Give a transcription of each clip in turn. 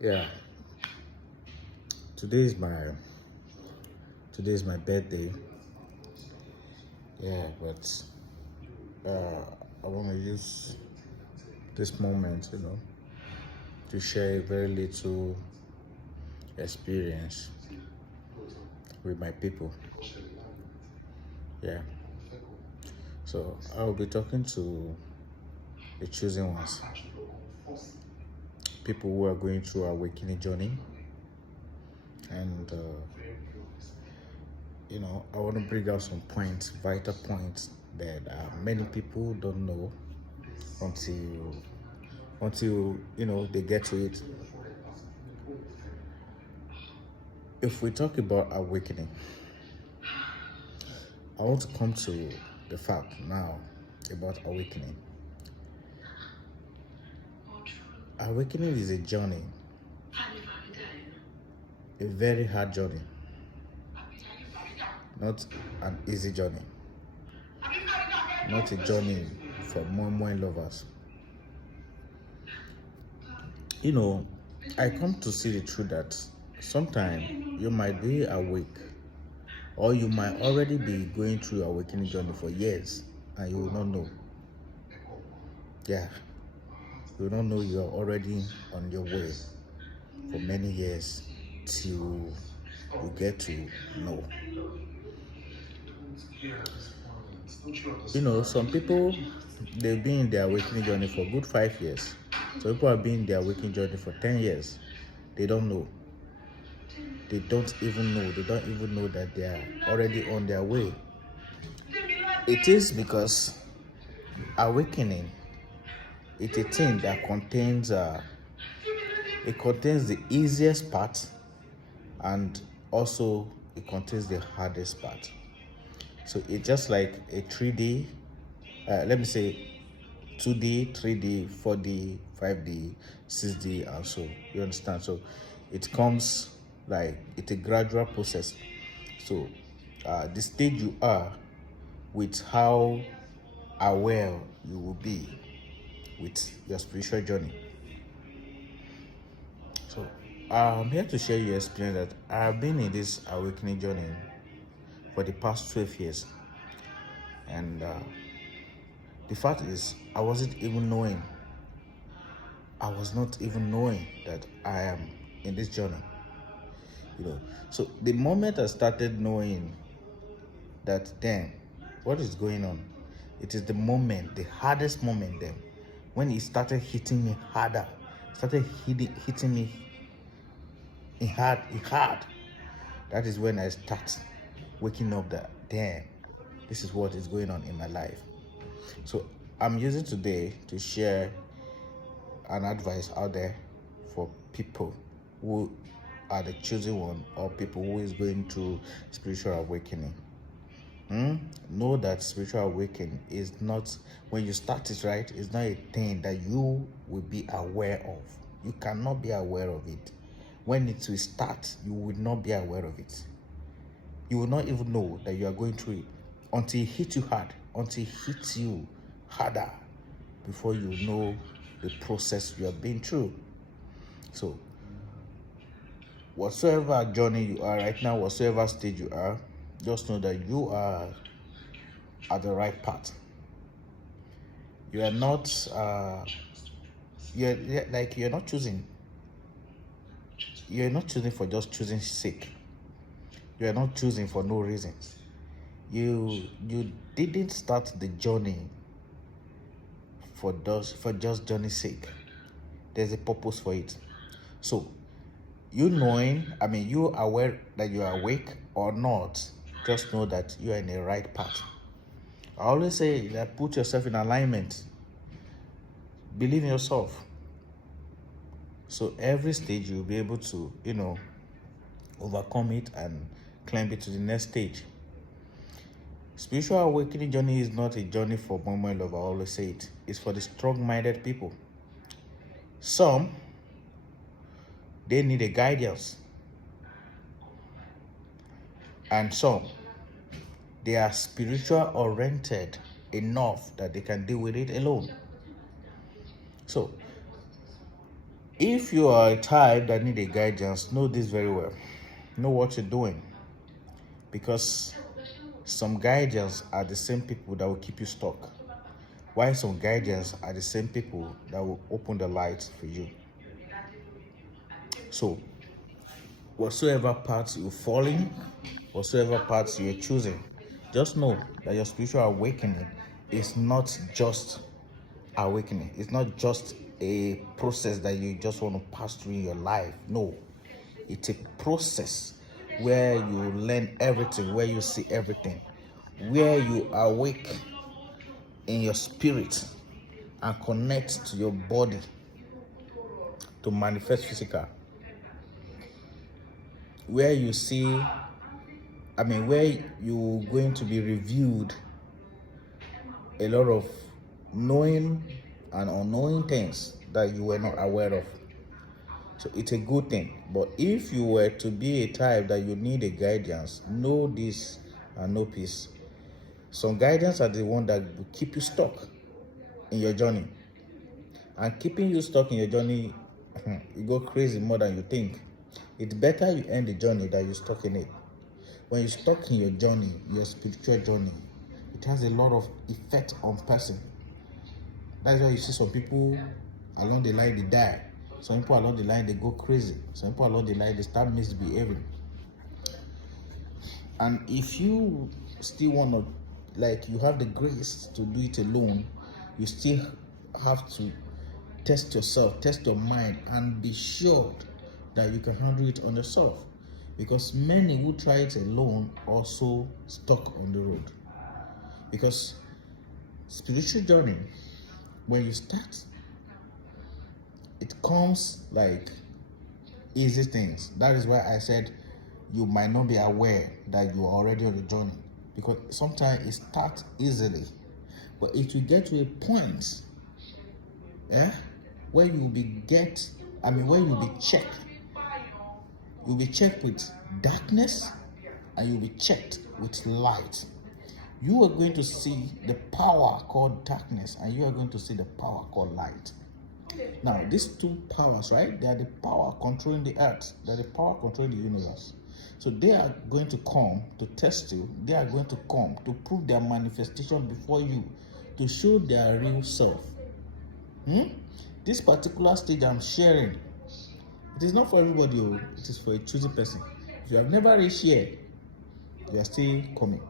Yeah, today is my today is my birthday. Yeah, but I want to use this moment, to share a very little experience with my people. Yeah, so I will be talking to the chosen ones, people who are going through awakening journey, and I want to bring out some points, vital points that many people don't know until they get to it. If we talk about awakening, I want to come to the fact now about awakening. Awakening is a journey, a very hard journey, not an easy journey, not a journey for more lovers. You know, I come to see the truth that sometimes you might be awake, or you might already be going through your awakening journey for years and you will not know. Yeah, you will not know you are already on your way for many years till you get to know. Some people, they've been in their awakening journey for a good 5 years. Some people have been in their awakening journey for 10 years. They don't know. They don't even know. They don't even know that they are already on their way. It is because awakening, it's a thing that contains the easiest part, and also it contains the hardest part. So it's just like a 3D, let me say 2D, 3D, 4D, 5D, 6D, and so you understand. So it comes like it's a gradual process. So the stage you are with how aware you will be with your spiritual journey. So I'm here to share your experience that I've been in this awakening journey for the past 12 years. And the fact is, I was not even knowing that I am in this journey. So the moment I started knowing that, then what is going on, it is the moment, the hardest moment, then when it started hitting me harder, started hitting me in hard. That is when I start waking up that, damn, this is what is going on in my life. So I'm using today to share an advice out there for people who are the chosen one, or people who is going through spiritual awakening. Know that spiritual awakening is not, when you start it, right, it's not a thing that you will be aware of. You cannot be aware of it. When it will start, you will not be aware of it. You will not even know that you are going through it until it hits you hard, until it hits you harder, before you know the process you have been through. So whatsoever journey you are right now, whatsoever stage you are, just know that you are at the right path. You are not you're not choosing. You're not choosing for just choosing sake. You are not choosing for no reason. You didn't start the journey for just journey's sake. There's a purpose for it. So you aware that you are awake or not, just know that you are in the right path. I always say that put yourself in alignment. Believe in yourself. So every stage you'll be able to, overcome it and climb it to the next stage. Spiritual awakening journey is not a journey for moment love. I always say it. It's for the strong-minded people. Some, they need a guidance. And some, they are spiritual oriented enough that they can deal with it alone. So If you are a type that need a guidance, know this very well. Know what you're doing, because some guidance are the same people that will keep you stuck, while some guidance are the same people that will open the light for you. So whatsoever path you're following, whatsoever path you're choosing, just know that your spiritual awakening is not just awakening. It's not just a process that you just want to pass through in your life. No, it's a process where you learn everything, where you see everything, where you awake in your spirit and connect to your body to manifest physical, where you see, where you're going to be reviewed a lot of knowing and unknowing things that you were not aware of. So it's a good thing. But if you were to be a type that you need a guidance, know this and know peace. Some guidance are the one that will keep you stuck in your journey. And keeping you stuck in your journey, you go crazy more than you think. It's better you end the journey than you stuck in it. When you're stuck in your journey, your spiritual journey, it has a lot of effect on person. That's why you see some people along the line they die. Some people along the line they go crazy. Some people along the line they start misbehaving. And if you still want to, you have the grace to do it alone, you still have to test yourself, test your mind, and be sure that you can handle it on yourself. Because many who try it alone also stuck on the road. Because spiritual journey, when you start, it comes like easy things. That is why I said you might not be aware that you are already on the journey, because sometimes it starts easily, but if you get to a point, where you will be where you'll be checked. You'll be checked with darkness and you'll be checked with light. You are going to see the power called darkness and you are going to see the power called light. Now, these two powers, right? They are the power controlling the earth. They are the power controlling the universe. So they are going to come to test you. They are going to come to prove their manifestation before you, to show their real self. This particular stage I'm sharing, it is not for everybody. It is for a choosy person. If you have never reached here, you are still coming.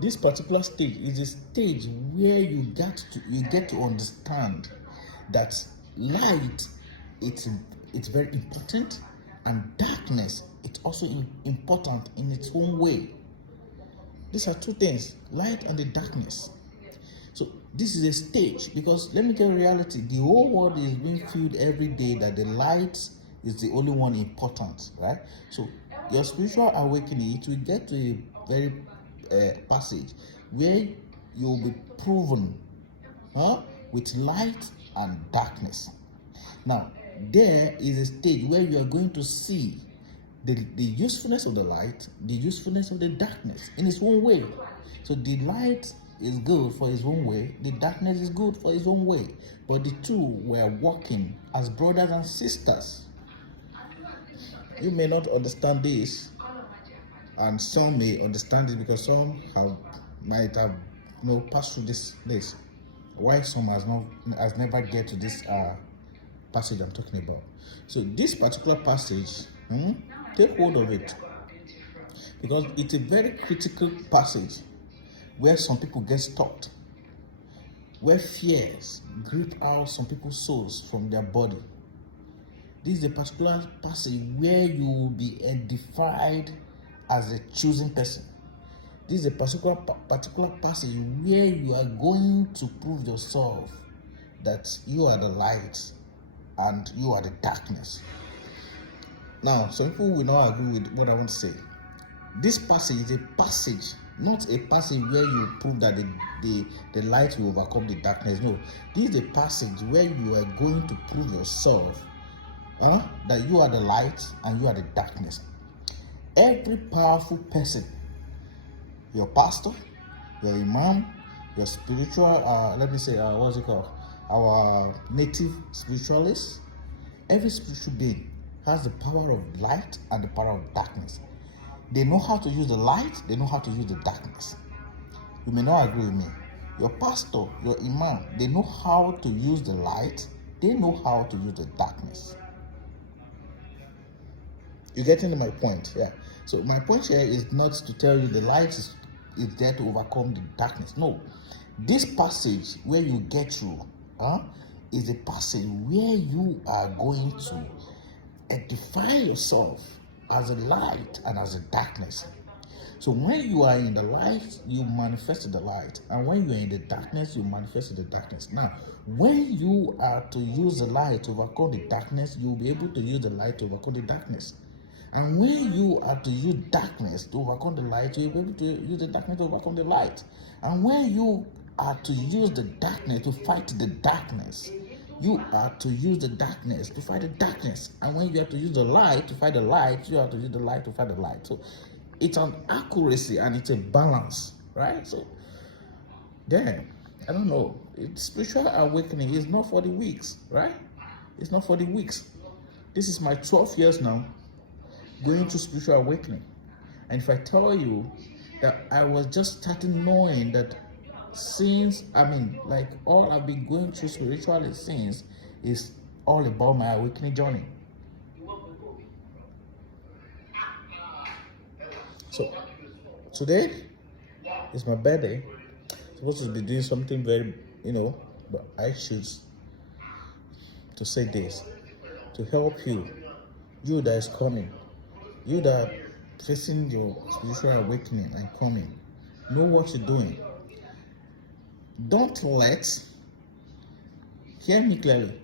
This particular stage is a stage where you get to understand that light, it's very important, and darkness, it's also important in its own way. These are two things, light and the darkness. So this is a stage, because let me tell you reality, the whole world is being filled every day that the light is the only one important, right? So your spiritual awakening, it will get to a very passage where you will be proven with light and darkness. Now, there is a stage where you are going to see the usefulness of the light, the usefulness of the darkness in its own way. So the light is good for its own way, the darkness is good for its own way, but the two were working as brothers and sisters. You may not understand this, and some may understand it because some might have passed through this. Why some has never get to this passage I'm talking about. So this particular passage, take hold of it, because it's a very critical passage where some people get stuck, where fears grip out some people's souls from their body. This is a particular passage where you will be edified as a chosen person. This is a particular passage where you are going to prove yourself that you are the light and you are the darkness. Now, some people will not agree with what I want to say. This passage is a passage, not a passage where you prove that the light will overcome the darkness. No, this is a passage where you are going to prove yourself that you are the light and you are the darkness. Every powerful person, your pastor, your imam, your spiritual, what's it called? Our native spiritualist, Every spiritual being has the power of light and the power of darkness. They know how to use the light, they know how to use the darkness. You may not agree with me. Your pastor, your imam, they know how to use the light, they know how to use the darkness. You getting my point? Yeah. So my point here is not to tell you the light is there to overcome the darkness. No. This passage where you get through is a passage where you are going to edify yourself as a light and as a darkness. So when you are in the light, you manifest the light. And when you are in the darkness, you manifest the darkness. Now, when you are to use the light to overcome the darkness, you'll be able to use the light to overcome the darkness. And when you are to use darkness to overcome the light, you'll be able to use the darkness to overcome the light. And when you are to use the darkness to fight the darkness, you are to use the darkness to fight the darkness. And when you have to use the light to fight the light, you have to use the light to fight the light. So it's an accuracy and it's a balance, right? So then, I don't know. Spiritual awakening is not for the weaks, right? It's not for the weaks. This is my 12 years now going through spiritual awakening. And if I tell you that I was just starting knowing that since, like all I've been going through spiritually since is all about my awakening journey. So today is my birthday. I'm supposed to be doing something very, but I choose to say this to help you that is coming, you that are facing your spiritual awakening and coming. Know what you're doing. Don't let, hear me clearly,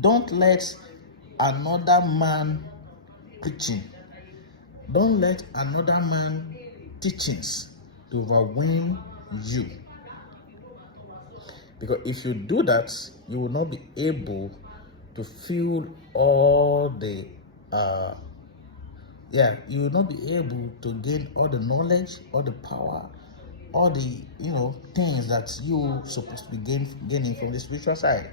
don't let another man preaching, don't let another man teachings to overwhelm you. Because if you do that, you will not be able to feel all the, you will not be able to gain all the knowledge, all the power, all the, things that you're supposed to be gaining from the spiritual side.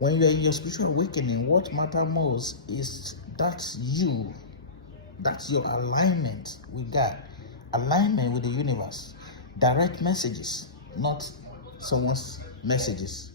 When you're in your spiritual awakening, what matters most is that's you. That's your alignment with God, alignment with the universe. Direct messages, not someone's messages.